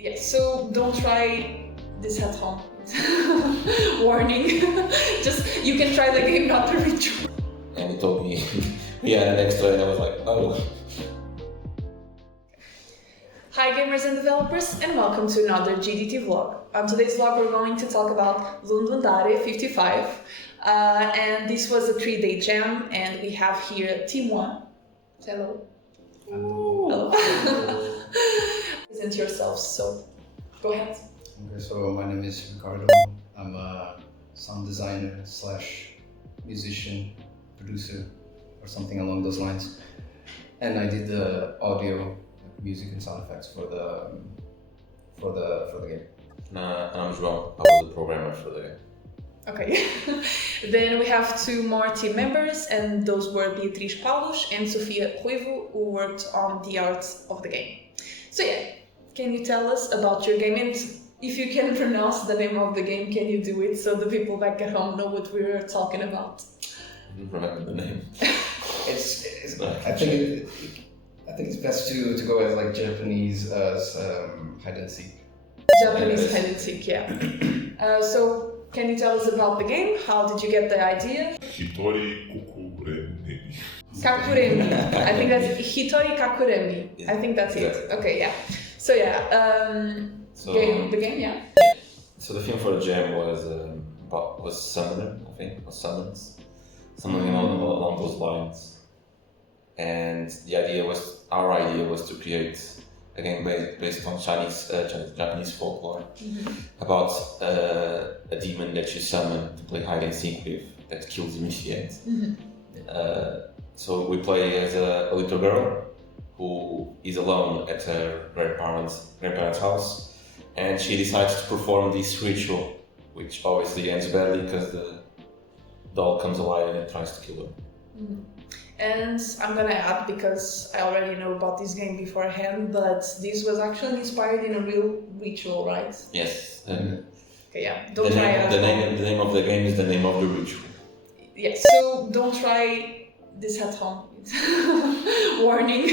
Yeah, so don't try this at home. Warning. Just, you can try the game, not the ritual. And he told me we had an extra, and I was like, oh. Hi gamers and developers, and welcome to another GDT vlog. On today's vlog we're going to talk about Ludum 55, and this was a 3-day jam, and we have here Team 1. Hello. Hello. Present yourselves, so go ahead. Okay, so my name is Ricardo. I'm a sound designer / musician, producer, or something along those lines. And I did the audio, music and sound effects for the game. I'm João. I was a programmer for the game. Okay. Then we have two more team members, and those were Beatriz Paulus and Sofia Ruivo, who worked on the art of the game. So yeah, can you tell us about your game? And if you can pronounce the name of the game, can you do it so the people back at home know what we're talking about? I don't remember the name. I think it's best to go as like Japanese hide and seek. Japanese hide and seek, yeah. So can you tell us about the game? How did you get the idea? Hitori Kakurenbi. Kakurenbi. I think that's Hitori Kakurenbi. Yeah. I think that's it. Okay, yeah. So yeah, the game, yeah. So the theme for the jam was summoner, I think, or summons, something along those lines. And our idea was to create a game based on Japanese folklore about a demon that you summon to play hide and seek with that kills you in the end. So we play as a little girl who is alone at her grandparents' house, and she decides to perform this ritual, which obviously ends badly because the doll comes alive and it tries to kill her. And I'm gonna add, because I already know about this game beforehand, but this was actually inspired in a real ritual, right? Yes. Okay, yeah. The name of the game is the name of the ritual. Yeah, so don't try this at home. Warning.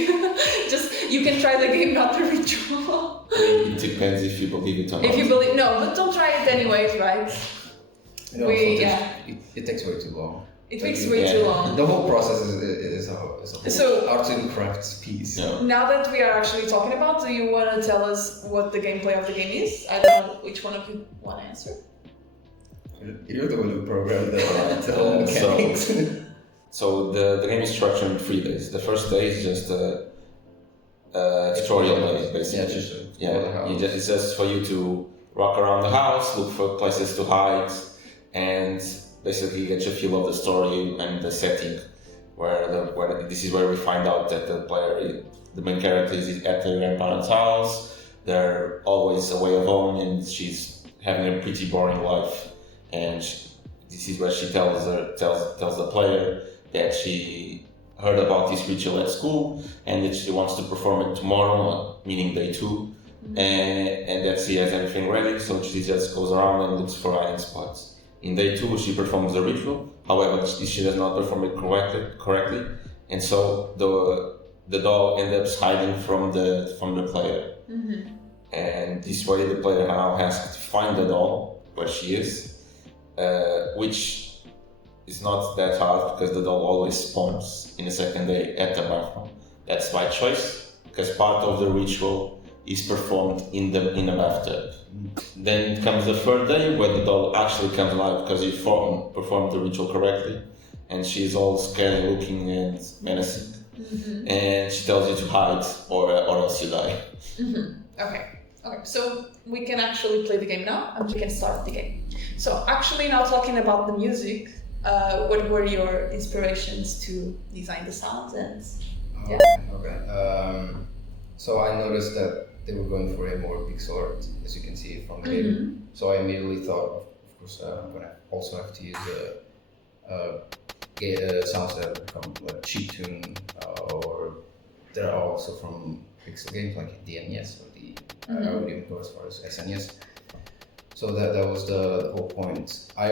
Just, you can try the game, not the ritual. It depends if you believe it or not. If you believe, no, but don't try it anyways, right? It takes way too long. It takes way too long. The whole process is a whole art and crafts piece. No. Now that we are actually talking about, do you want to tell us what the gameplay of the game is? I don't know which one of you want to answer. You're the one who programmed the whole mechanics. So the game is structured in 3 days. The first day is just a tutorial day, basically. It's just for you to walk around the house, look for places to hide, and basically get a feel of the story and the setting. Where this is where we find out that the main character is at her grandparents' house. They're always away at home, and she's having a pretty boring life. And this is where she tells the player that she heard about this ritual at school and that she wants to perform it tomorrow, meaning day 2, and that she has everything ready, so she just goes around and looks for hiding spots. In day 2, she performs the ritual. However, she does not perform it correctly, and so the doll ends up hiding from the player. And this way, the player now has to find the doll where she is, which is not that hard because the doll always spawns in the second day at the bathroom. That's by choice, because part of the ritual is performed in the bathtub. Then comes the third day where the doll actually comes alive because you performed the ritual correctly, and she's all scary looking and menacing. And she tells you to hide or else you die. Okay, so we can actually play the game now, and we can start the game. So actually, now talking about the music, what were your inspirations to design the sounds and? So I noticed that they were going for a more pixel art, as you can see from the game. So I immediately thought, of course, I'm gonna also have to use sounds that come like chiptune, or that are also from pixel games like the NES or the I wouldn't even go as far as SNES. So that was the whole point. I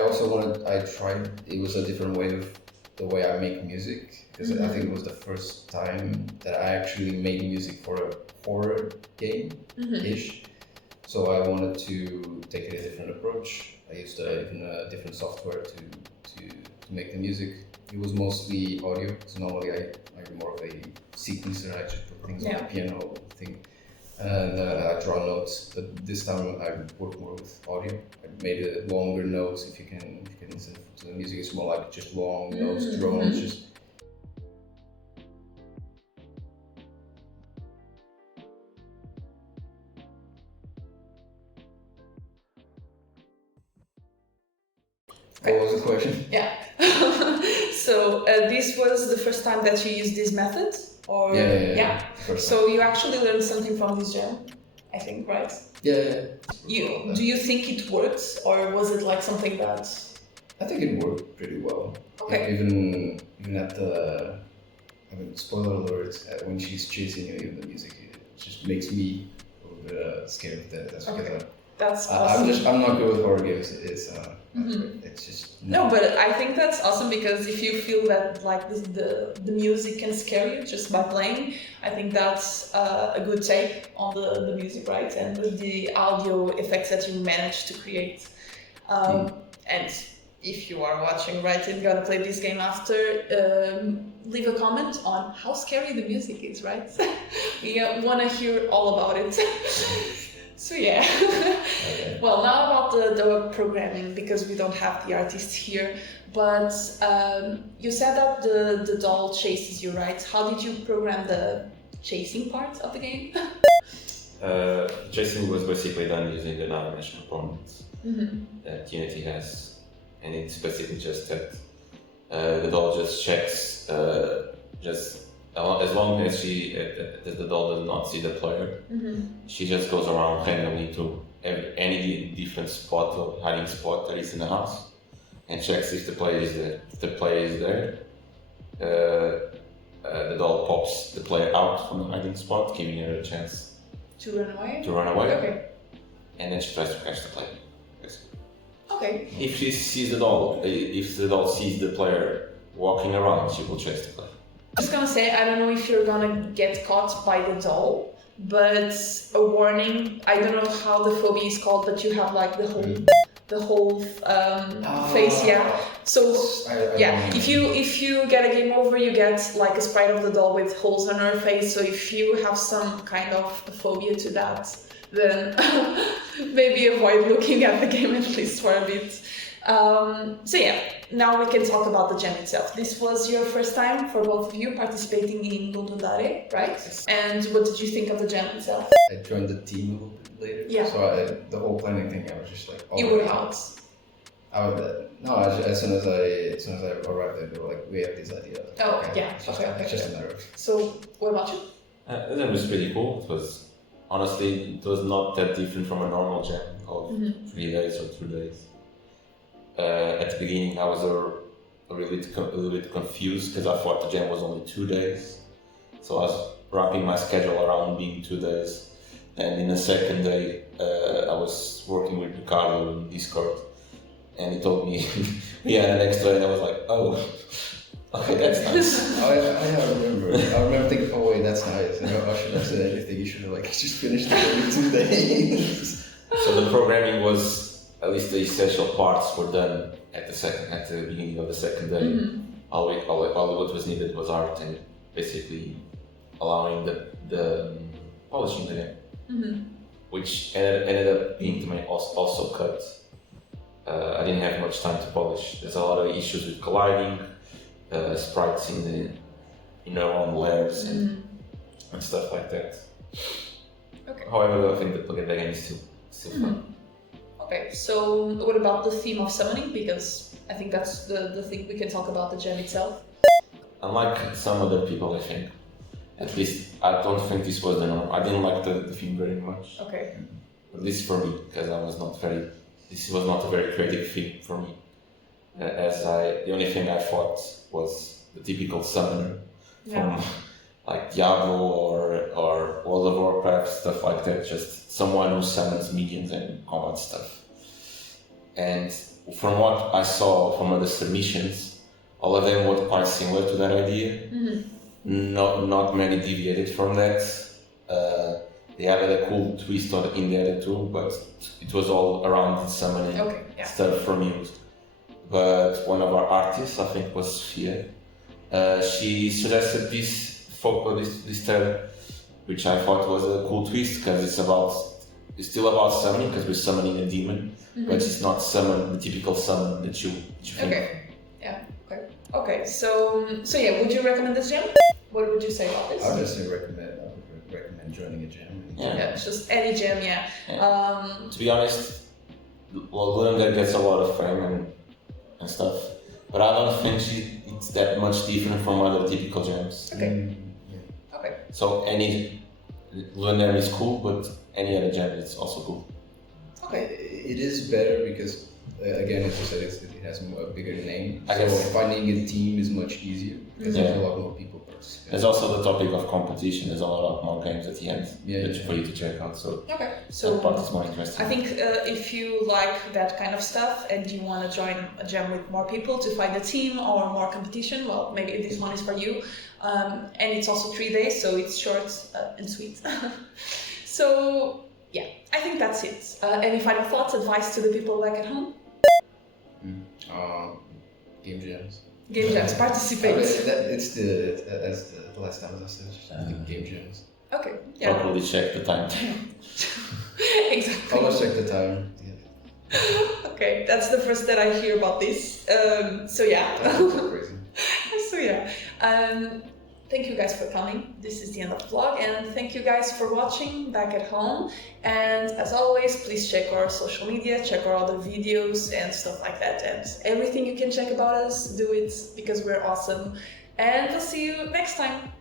tried, it was a different way of the way I make music, because I think it was the first time that I actually made music for a horror game-ish. So I wanted to take a different approach. I used even a different software to make the music. It was mostly audio, so normally I'm more of a sequencer. I just put things on the piano thing, and I draw notes. But this time I work more with audio. I made longer notes. If you can listen to the music, it's more like just long notes, drones, just. What was the question? Yeah. So this was the first time that you used this method, or Yeah. So you actually learned something from this jam, I think, right? Yeah. Do you think it worked, or was it like something that? I think it worked pretty well. Okay. Even at the, spoiler alert, when she's chasing you in the music, it just makes me a little bit scared of that. That's because that's awesome. I'm not good with horror games. It's just no, but I think that's awesome because if you feel that like the music can scare you just by playing, I think that's a good take on the music, right? And the audio effects that you managed to create. And if you are watching, right, and gonna play this game after, leave a comment on how scary the music is, right? We want to hear all about it. So yeah. Okay. Well, now about the programming, because we don't have the artist here, but you said that the doll chases you, right? How did you program the chasing part of the game? Chasing was basically done using the non-dimensional components that Unity has, and it's basically just that the doll just checks as long as the doll does not see the player, she just goes around randomly to any different spot or hiding spot that is in the house and checks if the player is there. If the player is there, the doll pops the player out from the hiding spot, giving her a chance To run away? Okay. And then she tries to catch the player. Okay. If she sees the doll, if the doll sees the player walking around, she will chase the player. Just gonna say, I don't know if you're gonna get caught by the doll, but a warning. I don't know how the phobia is called, but you have like the whole face. Yeah. So if you get a game over, you get like a sprite of the doll with holes on her face. So if you have some kind of phobia to that, then maybe avoid looking at the game at least for a bit. So yeah, now we can talk about the jam itself. This was your first time for both of you participating in Ludum, right? Yes. And what did you think of the jam itself? I joined the team a little bit later. Yeah. So the whole planning thing, I was just like. You were out. As soon as I arrived there, they were like, we have this idea. Like, Oh, okay. yeah. It's just a matter of. So what about you? The jam was pretty cool. Honestly, it was not that different from a normal jam of 3 days or 2 days. At the beginning, I was a little bit confused because I thought the jam was only 2 days. So I was wrapping my schedule around being 2 days. And in the second day, I was working with Ricardo in Discord, and he told me we had an extra, and I was like, oh, okay, that's nice. I remember thinking, oh wait, that's nice. I should have said anything. You should have just finished it in 2 days. So the programming was, at least the essential parts were done at the beginning of the second day. All what was needed was art and basically allowing the polishing the game, which ended up being to me also cut. I didn't have much time to polish. There's a lot of issues with colliding, sprites in their own layers and stuff like that. Okay. However, I think the game is still fun. Okay, so what about the theme of summoning? Because I think that's the thing we can talk about the gem itself. Unlike some other people, I think. At least I don't think this was the norm. I didn't like the theme very much. Okay. At least for me, because this was not a very creative theme for me. The only thing I thought was the typical summoner from like Diablo or World of Warcraft, stuff like that. Just someone who summons minions and combat stuff. And from what I saw from other submissions, all of them were quite similar to that idea. Not many deviated from that. they added a cool twist in the other two, but it was all around summoning stuff from you. But one of our artists, I think was Sophia, she suggested this folklore, this term, which I thought was a cool twist because it's still about summoning because we're summoning a demon, but it's not the typical summon that you think. Okay. So yeah, would you recommend this gem? What would you say about this? I would just say recommend joining a gem. Yeah, just any gem. Yeah. To be honest, Ludum gets a lot of fame and stuff, but I don't think it's that much different from other typical gems. Okay. So any Ludum is cool, but any other gem is also cool. Okay. It is better because, again, as you said, it has a bigger name. I guess finding a team is much easier because there's a lot more people participate. There's also the topic of competition. There's a lot more games at the end for you to check out. So that part is more interesting. I think if you like that kind of stuff and you want to join a gem with more people to find a team or more competition, well, maybe this one is for you. And it's also 3 days, so it's short and sweet. So yeah, I think that's it. Any final thoughts, advice to the people back at home? Game jams. Game jams, participate. It's as the last time I said, I think game jams. Okay. Yeah. Probably check the time. Exactly. Always check the time. Yeah. Okay, that's the first that I hear about this. So yeah. That's so crazy. So yeah. Thank you guys for coming. This is the end of the vlog, and thank you guys for watching back at home. And as always, please check our social media, check our other videos and stuff like that. And everything you can check about us, do it because we're awesome. And we'll see you next time.